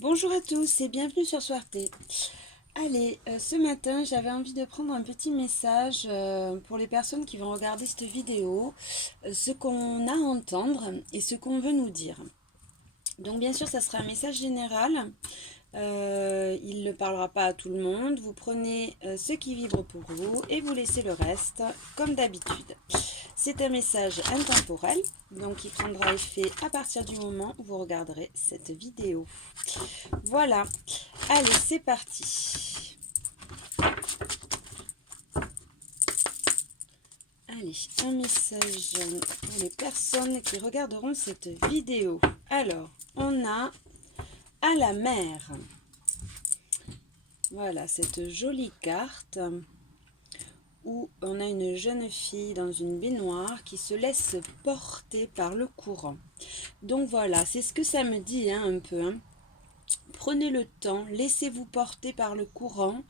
Bonjour à tous et bienvenue sur Soirté. Allez, ce matin j'avais envie de prendre un petit message pour les personnes qui vont regarder cette vidéo, ce qu'on a à entendre et ce qu'on veut nous dire. Donc bien sûr ça sera un message général, il ne parlera pas à tout le monde, vous prenez ce qui vibre pour vous et vous laissez le reste comme d'habitude. C'est un message intemporel, donc qui prendra effet à partir du moment où vous regarderez cette vidéo. Voilà, allez, c'est parti. Allez, un message pour les personnes qui regarderont cette vidéo. Alors, on a à la mer. Voilà, cette jolie carte où on a une jeune fille dans une baignoire qui se laisse porter par le courant. Donc voilà, c'est ce que ça me dit un peu. Prenez le temps, laissez-vous porter par le courant.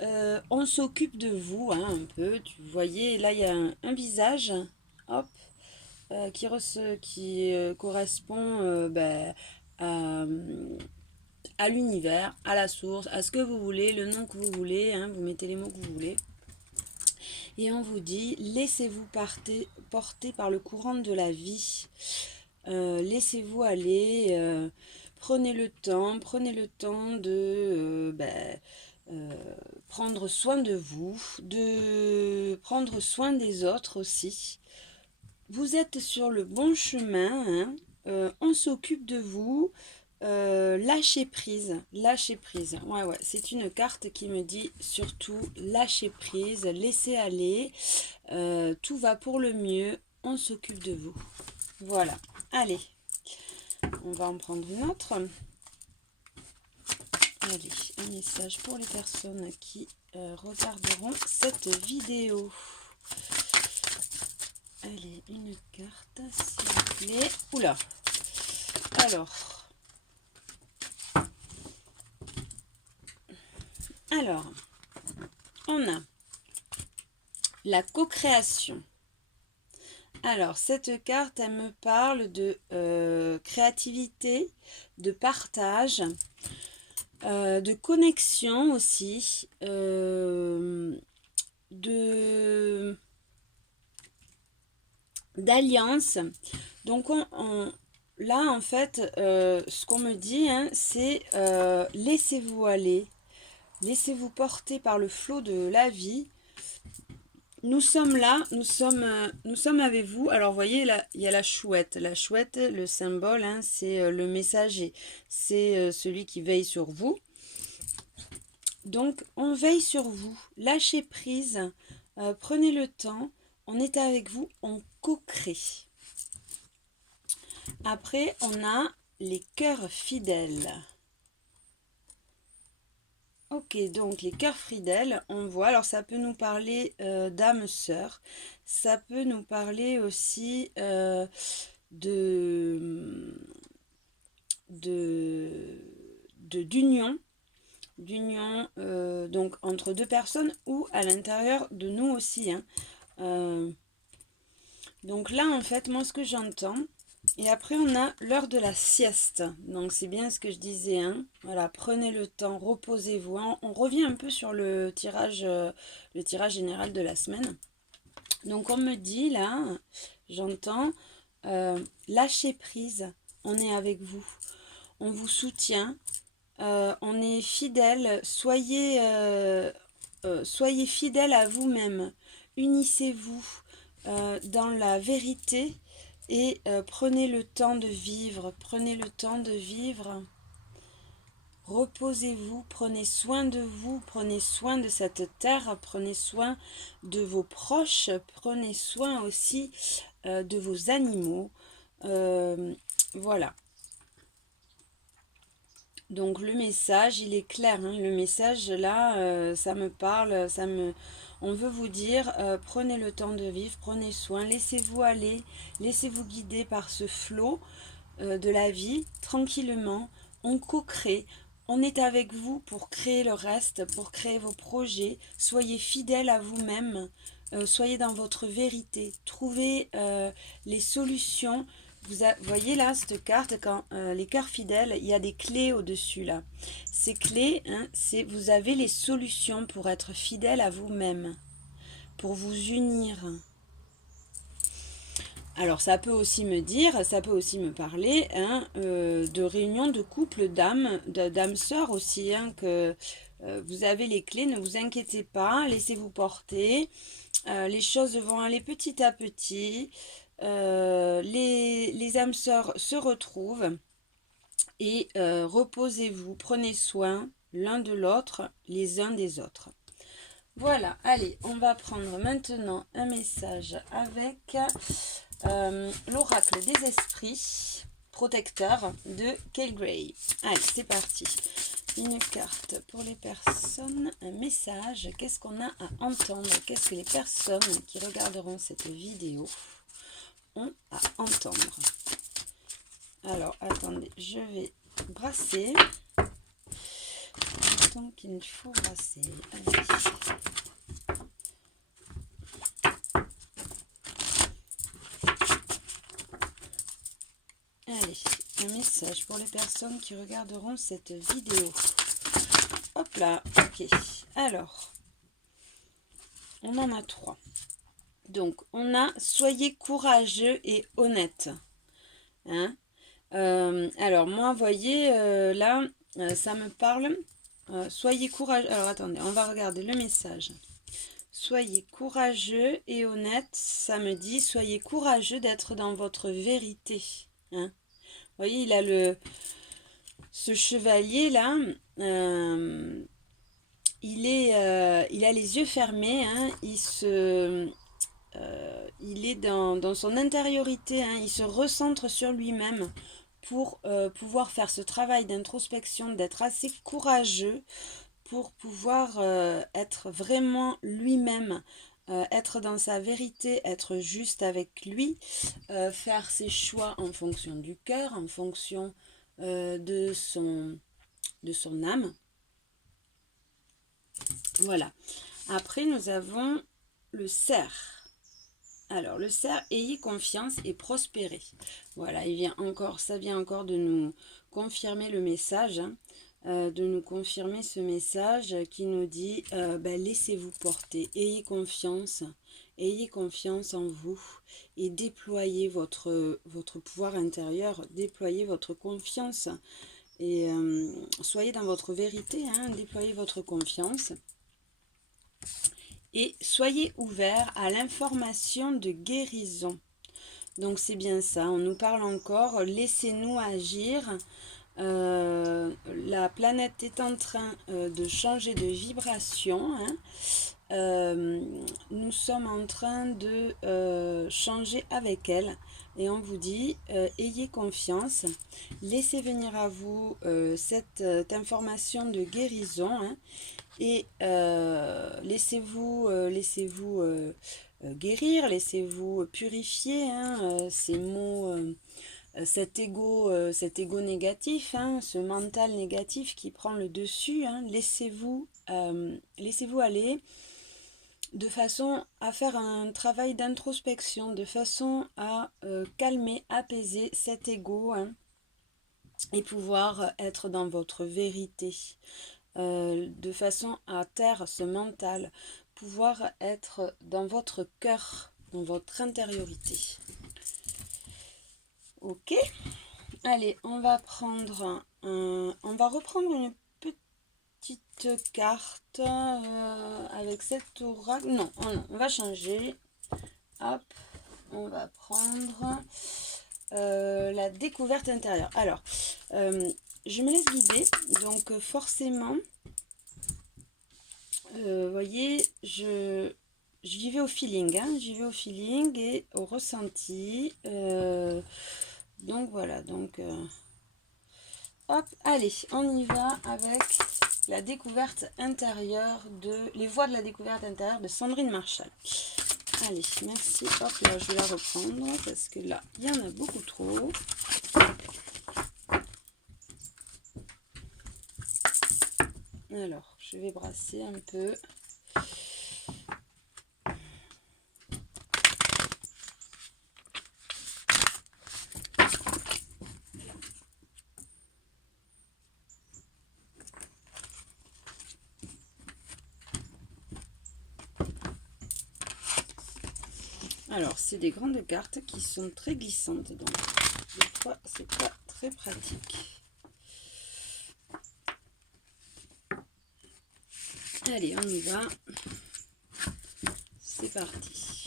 On s'occupe de vous un peu. Vous voyez, là il y a un visage, hop, qui correspond à l'univers, à la source, à ce que vous voulez, le nom que vous voulez, vous mettez les mots que vous voulez. Et on vous dit, laissez-vous porter par le courant de la vie. Laissez-vous aller, prenez le temps de prendre soin de vous, de prendre soin des autres aussi. Vous êtes sur le bon chemin, on s'occupe de vous. Lâchez prise, lâchez prise. Ouais, c'est une carte qui me dit surtout lâchez prise, laissez aller. Tout va pour le mieux, on s'occupe de vous. Voilà, allez, on va en prendre une autre. Allez, un message pour les personnes qui regarderont cette vidéo. Allez, une carte, s'il vous plaît. Oula. Alors, on a la co-création. Alors, cette carte, elle me parle de créativité, de partage, de connexion aussi, d'alliance. Donc, là, en fait, ce qu'on me dit, c'est laissez-vous aller, laissez-vous porter par le flot de la vie. Nous sommes là, nous sommes avec vous. Alors, vous voyez, là, il y a la chouette. La chouette, le symbole, c'est le messager. C'est celui qui veille sur vous. Donc, on veille sur vous. Lâchez prise. Prenez le temps. On est avec vous. On co-crée. Après, on a les cœurs fidèles. Ok, donc les cœurs fidèles, on voit, alors ça peut nous parler d'âme sœur, ça peut nous parler aussi de d'union, donc entre deux personnes ou à l'intérieur de nous aussi. Donc là, en fait, moi, ce que j'entends, et après, on a l'heure de la sieste. Donc, c'est bien ce que je disais. Voilà, prenez le temps, reposez-vous. On revient un peu sur le tirage général de la semaine. Donc, on me dit là, j'entends, lâchez prise. On est avec vous. On vous soutient. On est fidèle. Soyez fidèle à vous-même. Unissez-vous dans la vérité et prenez le temps de vivre. Prenez le temps de vivre. Reposez-vous, prenez soin de vous, prenez soin de cette terre, prenez soin de vos proches, prenez soin aussi de vos animaux. Voilà. Donc le message, il est clair. Le message là, ça me parle, on veut vous dire, prenez le temps de vivre, prenez soin, laissez-vous aller, laissez-vous guider par ce flot de la vie, tranquillement. On co-crée, on est avec vous pour créer le reste, pour créer vos projets. Soyez fidèles à vous-même, soyez dans votre vérité, trouvez les solutions voyez là, cette carte, quand les cœurs fidèles, il y a des clés au-dessus là. Ces clés, hein, vous avez les solutions pour être fidèle à vous-même, pour vous unir. Alors ça peut aussi me dire, ça peut aussi me parler hein, de réunions de couples d'âmes sœurs aussi, hein, que vous avez les clés, ne vous inquiétez pas, laissez-vous porter, les choses vont aller petit à petit, les âmes sœurs se retrouvent et reposez-vous, prenez soin l'un de l'autre, les uns des autres. Voilà, allez, on va prendre maintenant un message avec l'oracle des esprits protecteurs de Kale Gray. Allez, c'est parti. Une carte pour les personnes, un message. Qu'est-ce qu'on a à entendre? Qu'est-ce que les personnes qui regarderont cette vidéo ont à entendre? Alors, attendez, je vais brasser. Tant qu'il faut brasser. Allez. Allez, un message pour les personnes qui regarderont cette vidéo. Hop là, ok. Alors, on en a 3. Donc, on a soyez courageux et honnête. Hein? Alors, moi, vous voyez, là, ça me parle. Soyez courageux. Alors, attendez, on va regarder le message. Soyez courageux et honnête. Ça me dit, soyez courageux d'être dans votre vérité. Hein? Vous voyez, il a ce chevalier là, il a les yeux fermés, hein, il est dans son intériorité, hein, il se recentre sur lui-même pour pouvoir faire ce travail d'introspection, d'être assez courageux pour pouvoir être vraiment lui-même. Être dans sa vérité, être juste avec lui, faire ses choix en fonction du cœur, en fonction de son âme. Voilà. Après, nous avons le cerf. Alors, le cerf, ayez confiance et prospérez. Voilà, ça vient encore de nous confirmer le message, hein, de nous confirmer ce message qui nous dit laissez-vous porter, ayez confiance en vous et déployez votre pouvoir intérieur, déployez votre confiance et soyez dans votre vérité, hein, déployez votre confiance. Et soyez ouverts à l'information de guérison. Donc c'est bien ça, on nous parle encore, laissez-nous agir. La planète est en train de changer de vibration. Hein. Nous sommes en train de changer avec elle. Et on vous dit, ayez confiance, laissez venir à vous cette information de guérison. Hein. Et laissez-vous guérir, laissez-vous purifier, hein, ces mots, cet ego négatif, hein, ce mental négatif qui prend le dessus. Hein, laissez-vous aller de façon à faire un travail d'introspection, de façon à calmer, apaiser cet ego, hein, et pouvoir être dans votre vérité. De façon à taire ce mental, pouvoir être dans votre cœur, dans votre intériorité. Ok, allez, on va reprendre une petite carte avec cet oracle. Non, on va changer. Hop, on va prendre la découverte intérieure. Alors, je me laisse guider, donc forcément, vous voyez, j'y vais au feeling, hein, j'y vais au feeling et au ressenti. Donc voilà, donc hop, allez, on y va avec la découverte intérieure les voies de la découverte intérieure de Sandrine Marshall. Allez, merci. Hop, là, je vais la reprendre parce que là, il y en a beaucoup trop. Alors, je vais brasser un peu. Alors, c'est des grandes cartes qui sont très glissantes, donc des fois, c'est pas très pratique. Allez, on y va. C'est parti.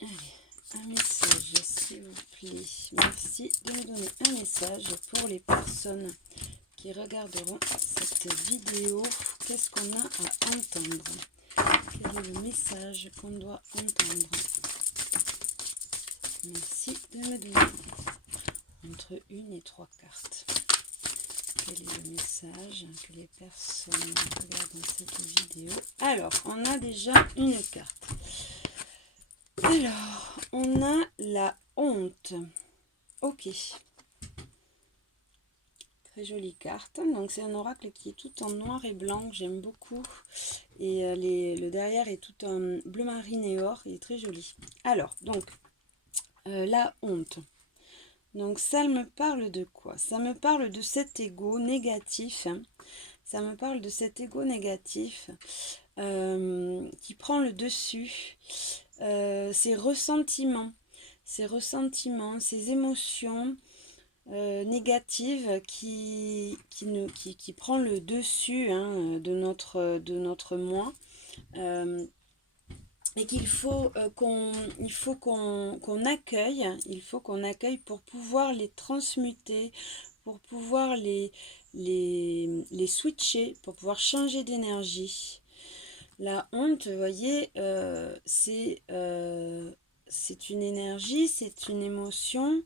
Allez, un message, s'il vous plaît. Merci de me donner un message pour les personnes qui regarderont cette vidéo. Qu'est-ce qu'on a à entendre? Quel est le message qu'on doit entendre? Merci de me donner entre 1 et 3 cartes. Quel est le message que les personnes regardent cette vidéo? Alors, on a déjà une carte. Alors, on a la honte. Ok. Très jolie carte. Donc, c'est un oracle qui est tout en noir et blanc. J'aime beaucoup. Et le derrière est tout en bleu marine et or. Il est très joli. Alors, donc, la honte. Donc, ça me parle de quoi? Ça me parle de cet ego négatif. Ça me parle de cet ego négatif qui prend le dessus. Ces ressentiments, ces émotions négatives qui prend le dessus de notre moi. Et qu'il faut qu'on accueille pour pouvoir les transmuter, pour pouvoir les switcher, pour pouvoir changer d'énergie. La honte, vous voyez, c'est une énergie, c'est une émotion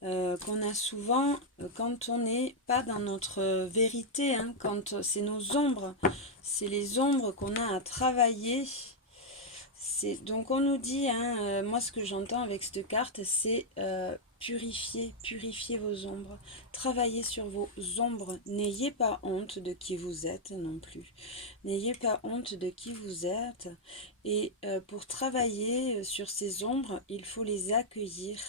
qu'on a souvent quand on n'est pas dans notre vérité, quand c'est nos ombres, c'est les ombres qu'on a à travailler. Donc on nous dit, moi ce que j'entends avec cette carte, c'est purifiez vos ombres, travaillez sur vos ombres, n'ayez pas honte de qui vous êtes non plus, n'ayez pas honte de qui vous êtes, et pour travailler sur ces ombres, il faut les accueillir,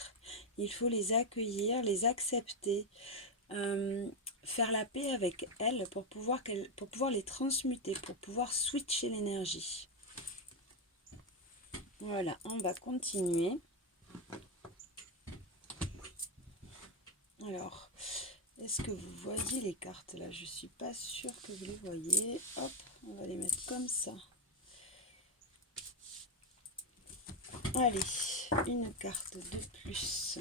les accepter, faire la paix avec elles pour pouvoir les transmuter, pour pouvoir switcher l'énergie. Voilà, on va continuer. Alors, est-ce que vous voyez les cartes là? Je ne suis pas sûre que vous les voyez. Hop, on va les mettre comme ça. Allez, une carte de plus.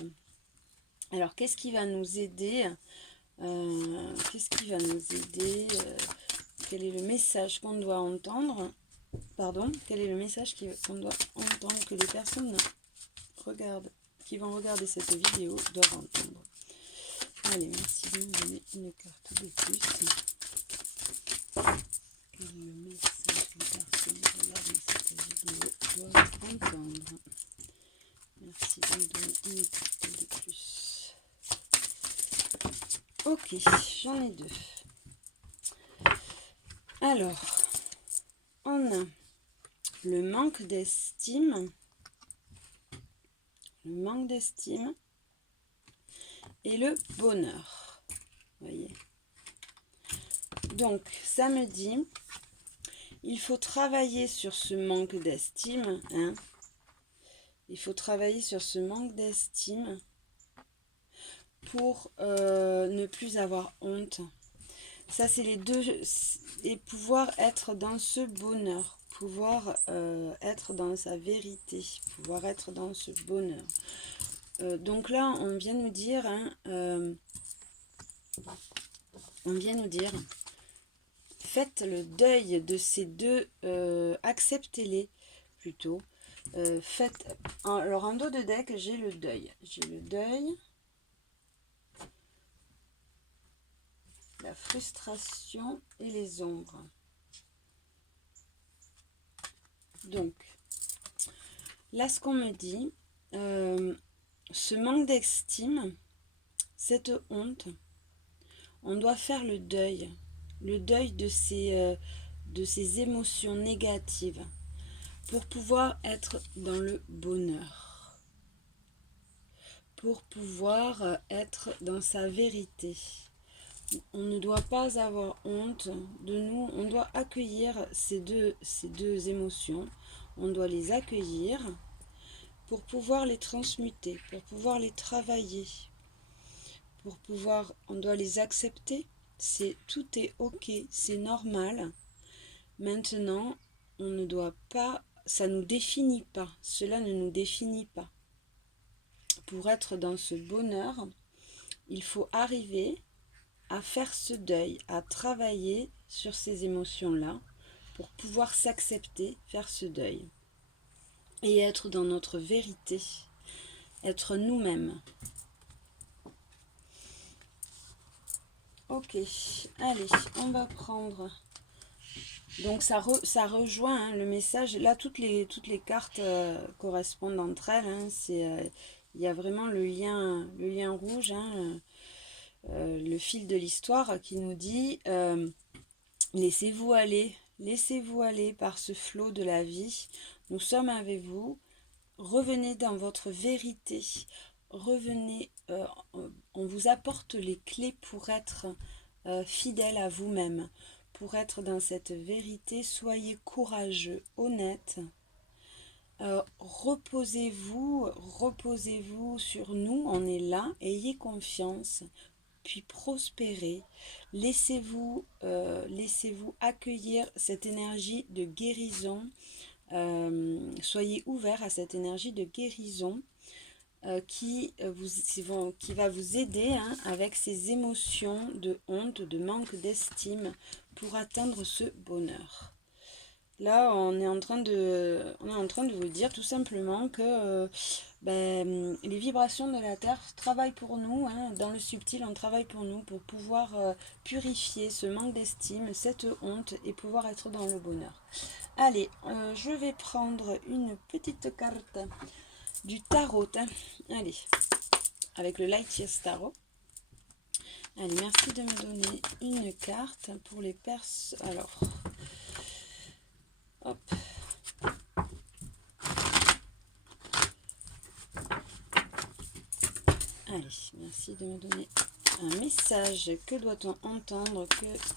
Alors, qu'est-ce qui va nous aider? Quel est le message qu'on doit entendre? Quel est le message qu'on doit entendre, que les personnes qui vont regarder cette vidéo doivent entendre? Allez, merci de me donner une carte de plus. Quel est le message que les personnes qui regardent cette vidéo doivent entendre? Merci de me donner une carte de plus. Ok, j'en ai 2. Alors, on a le manque d'estime. Et le bonheur. Vous voyez. Donc, ça me dit, il faut travailler sur ce manque d'estime. Il faut travailler sur ce manque d'estime pour ne plus avoir honte. Ça, c'est les deux. Et pouvoir être dans ce bonheur. Pouvoir être dans sa vérité. Pouvoir être dans ce bonheur. Donc là, on vient nous dire, faites le deuil de ces deux, acceptez-les plutôt. Alors en dos de deck, j'ai le deuil. La frustration et les ombres. Donc, là, ce qu'on me dit, ce manque d'estime, cette honte, on doit faire le deuil de ces émotions négatives pour pouvoir être dans le bonheur, pour pouvoir être dans sa vérité. On ne doit pas avoir honte de nous, on doit accueillir ces deux émotions on doit les accueillir pour pouvoir les transmuter, pour pouvoir les travailler, pour pouvoir, on doit les accepter. Tout est ok, c'est normal. Maintenant, on ne doit pas, ça ne nous définit pas, cela ne nous définit pas. Pour être dans ce bonheur, il faut arriver à faire ce deuil, à travailler sur ces émotions-là, pour pouvoir s'accepter, faire ce deuil. Et être dans notre vérité, être nous-mêmes. Ok, allez, on va prendre... Donc ça rejoint hein, le message. Là, toutes les cartes correspondent entre elles. Hein, il y a vraiment le lien rouge, hein, le fil de l'histoire qui nous dit laissez-vous aller par ce flot de la vie. Nous sommes avec vous. Revenez dans votre vérité. Revenez, on vous apporte les clés pour être fidèle à vous-même. Pour être dans cette vérité, soyez courageux, honnête. Reposez-vous sur nous, on est là, ayez confiance, puis prospérez. Laissez-vous accueillir cette énergie de guérison. Soyez ouverts à cette énergie de guérison qui va vous aider hein, avec ces émotions de honte, de manque d'estime pour atteindre ce bonheur. Là, on est en train de vous dire tout simplement que les vibrations de la Terre travaillent pour nous, hein, dans le subtil, on travaille pour nous, pour pouvoir purifier ce manque d'estime, cette honte et pouvoir être dans le bonheur. Allez, je vais prendre une petite carte du tarot. Hein. Allez, avec le Light Years Tarot. Allez, merci de me donner une carte pour les personnes. Alors, hop. Allez, merci de me donner un message. Que doit-on entendre?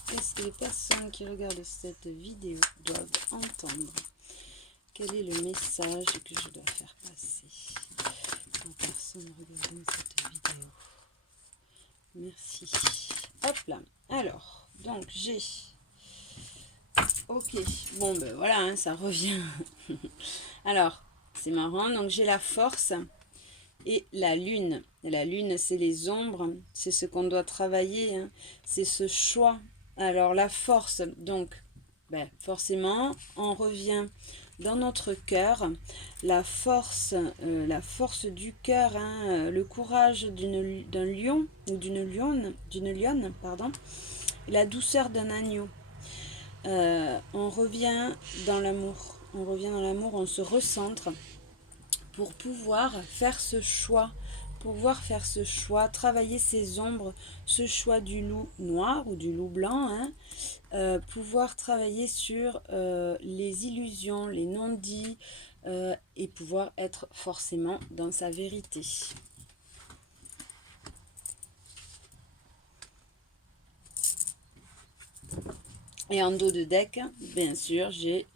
Qu'est-ce que les personnes qui regardent cette vidéo doivent entendre? Quel est le message que je dois faire passer aux personnes regardant cette vidéo? Merci. Hop là. Alors, donc j'ai... Ok. Bon, ben voilà, hein, ça revient. Alors, c'est marrant. Donc, j'ai la force et la lune. La lune, c'est les ombres. C'est ce qu'on doit travailler. Hein. C'est ce choix. Alors, la force, donc, forcément, on revient dans notre cœur, la force du cœur, hein, le courage d'un lion ou d'une lionne, pardon, la douceur d'un agneau. On revient dans l'amour, on se recentre pour pouvoir faire ce choix, travailler ses ombres, ce choix du loup noir ou du loup blanc, hein, pouvoir travailler sur les illusions, les non-dits, et pouvoir être forcément dans sa vérité. Et en dos de deck, bien sûr, j'ai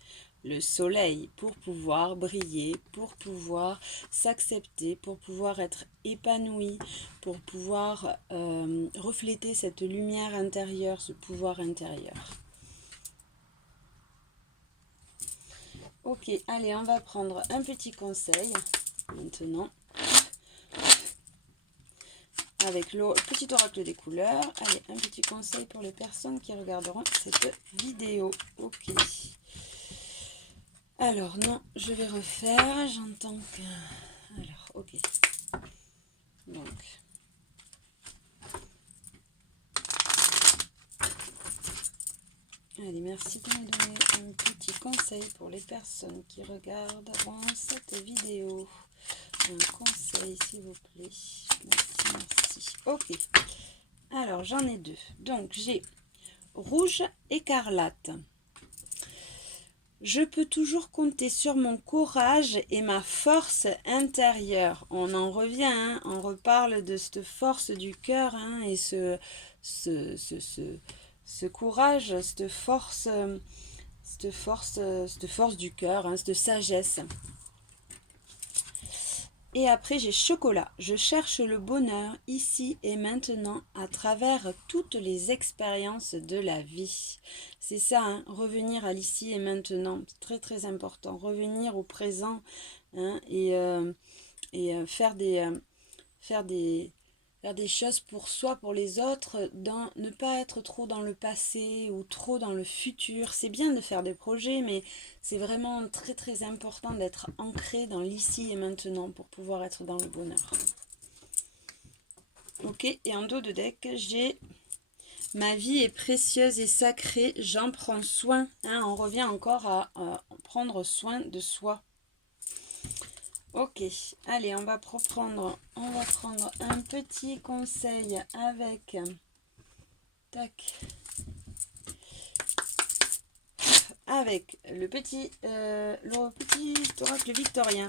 le soleil pour pouvoir briller, pour pouvoir s'accepter, pour pouvoir être épanoui, pour pouvoir refléter cette lumière intérieure, ce pouvoir intérieur. Ok, allez, on va prendre un petit conseil maintenant. Avec le petit oracle des couleurs. Allez, un petit conseil pour les personnes qui regarderont cette vidéo. Ok. Alors, non, je vais refaire. J'entends que... Alors, ok. Donc... Allez, merci de me donner un petit conseil pour les personnes qui regarderont cette vidéo. Un conseil, s'il vous plaît. Merci. Ok. Alors, j'en ai deux. Donc, j'ai rouge écarlate. Je peux toujours compter sur mon courage et ma force intérieure. On en revient, hein, on reparle de cette force du cœur, hein, et ce courage, cette force, cette force du cœur, hein, cette sagesse. Et après, j'ai chocolat. Je cherche le bonheur ici et maintenant à travers toutes les expériences de la vie. C'est ça, hein, revenir à l'ici et maintenant. C'est très très important. Revenir au présent, hein, et faire des choses pour soi, pour les autres, ne pas être trop dans le passé ou trop dans le futur. C'est bien de faire des projets, mais c'est vraiment très très important d'être ancré dans l'ici et maintenant pour pouvoir être dans le bonheur. Ok, et en dos de deck, j'ai ma vie est précieuse et sacrée, j'en prends soin. Hein, on revient encore à prendre soin de soi. Ok, allez, on va prendre un petit conseil avec, tac, avec le petit oracle victorien.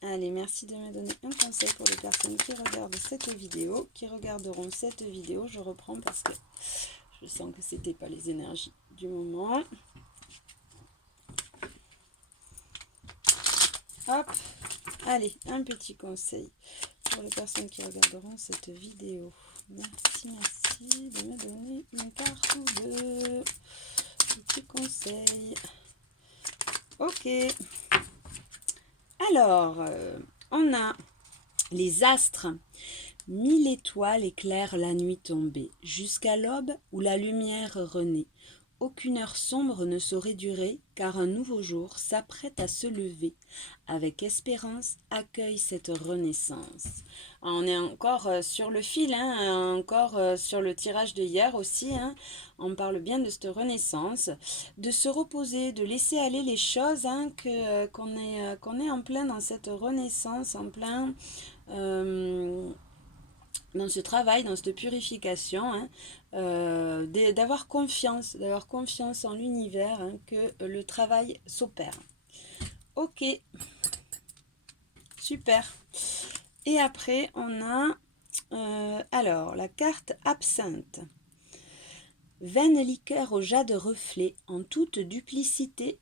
Allez, merci de me donner un conseil pour les personnes qui regardent cette vidéo, qui regarderont cette vidéo. Je reprends parce que je sens que c'était pas les énergies du moment. Hop, allez, un petit conseil pour les personnes qui regarderont cette vidéo. Merci de me donner une carte ou deux. Petit conseil. Ok. Alors, on a les astres. 1000 étoiles éclairent la nuit tombée, jusqu'à l'aube où la lumière renaît. Aucune heure sombre ne saurait durer, car un nouveau jour s'apprête à se lever. Avec espérance, accueille cette renaissance. On est encore sur le fil, hein, encore sur le tirage de hier aussi. Hein. On parle bien de cette renaissance, de se reposer, de laisser aller les choses, hein, qu'on est en plein dans cette renaissance, en plein dans ce travail, dans cette purification, hein, d'avoir confiance en l'univers, hein, que le travail s'opère. Ok, super. Et après, on a alors la carte absinthe. Vaine liqueur au jade reflet, en toute duplicité,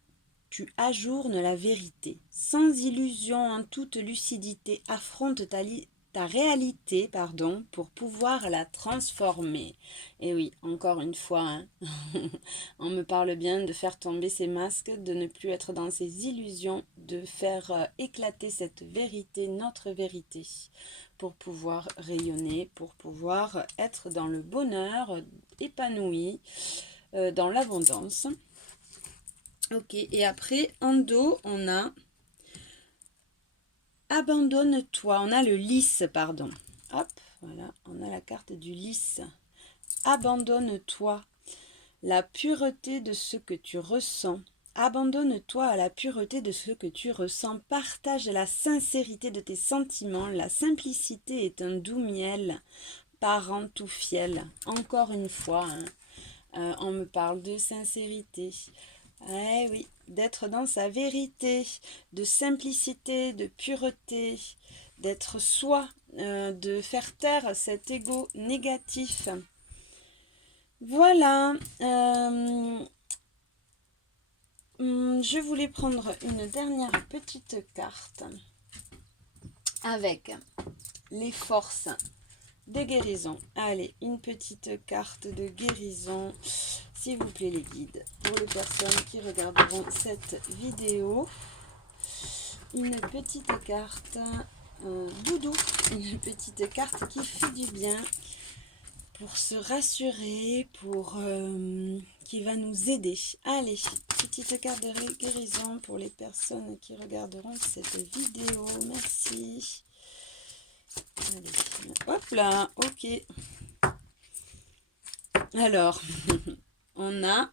tu ajournes la vérité. Sans illusion, en toute lucidité, affronte ta réalité, pour pouvoir la transformer. Et oui, encore une fois, hein, on me parle bien de faire tomber ces masques, de ne plus être dans ces illusions, de faire éclater cette vérité, notre vérité, pour pouvoir rayonner, pour pouvoir être dans le bonheur, épanoui, dans l'abondance. Ok, et après, en dos, on a abandonne-toi. On a le lys, pardon. Hop, voilà, on a la carte du lys. Abandonne-toi. La pureté de ce que tu ressens. Abandonne-toi à la pureté de ce que tu ressens. Partage la sincérité de tes sentiments. La simplicité est un doux miel, parent tout fiel. Encore une fois, hein, on me parle de sincérité. Eh oui, d'être dans sa vérité, de simplicité, de pureté, d'être soi, de faire taire cet ego négatif. Voilà. Je voulais prendre une dernière petite carte avec les forces des guérisons. Allez, une petite carte de guérison, s'il vous plaît les guides, pour les personnes qui regarderont cette vidéo. Une petite carte doudou, une petite carte qui fait du bien, pour se rassurer, qui va nous aider. Allez, petite carte de guérison pour les personnes qui regarderont cette vidéo. Merci. Allez, hop là, ok. Alors, on a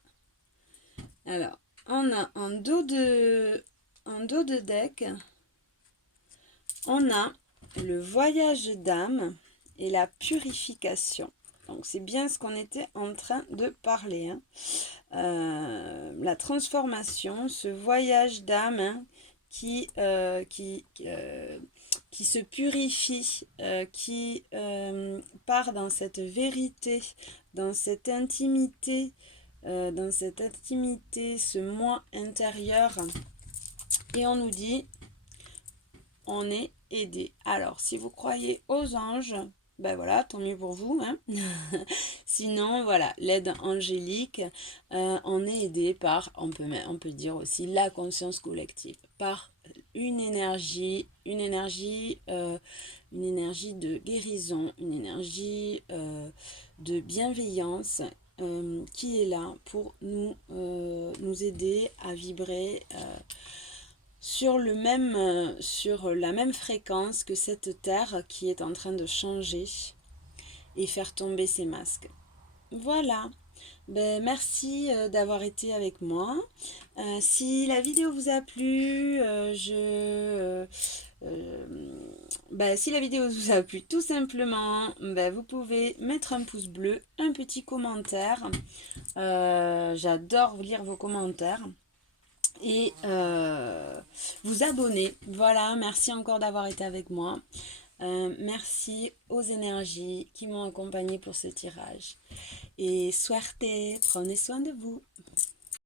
en dos de deck, on a le voyage d'âme et la purification. Donc c'est bien ce qu'on était en train de parler. Hein. La transformation, ce voyage d'âme, hein, qui se purifie, qui part dans cette vérité, dans cette intimité, dans cette intimité, ce moi intérieur, et on nous dit, on est aidé. Alors, si vous croyez aux anges, ben voilà, tant mieux pour vous, hein. Sinon, voilà, l'aide angélique, on est aidé par, on peut dire aussi la conscience collective, par une énergie de guérison, une énergie de bienveillance qui est là pour nous aider à vibrer sur la même fréquence que cette terre qui est en train de changer et faire tomber ses masques. Voilà. Ben, merci d'avoir été avec moi. Si la vidéo vous a plu, si la vidéo vous a plu, tout simplement, ben, vous pouvez mettre un pouce bleu, un petit commentaire. J'adore lire vos commentaires. Et vous abonner. Voilà, merci encore d'avoir été avec moi. Merci aux énergies qui m'ont accompagné pour ce tirage. Et suerte, prenez soin de vous.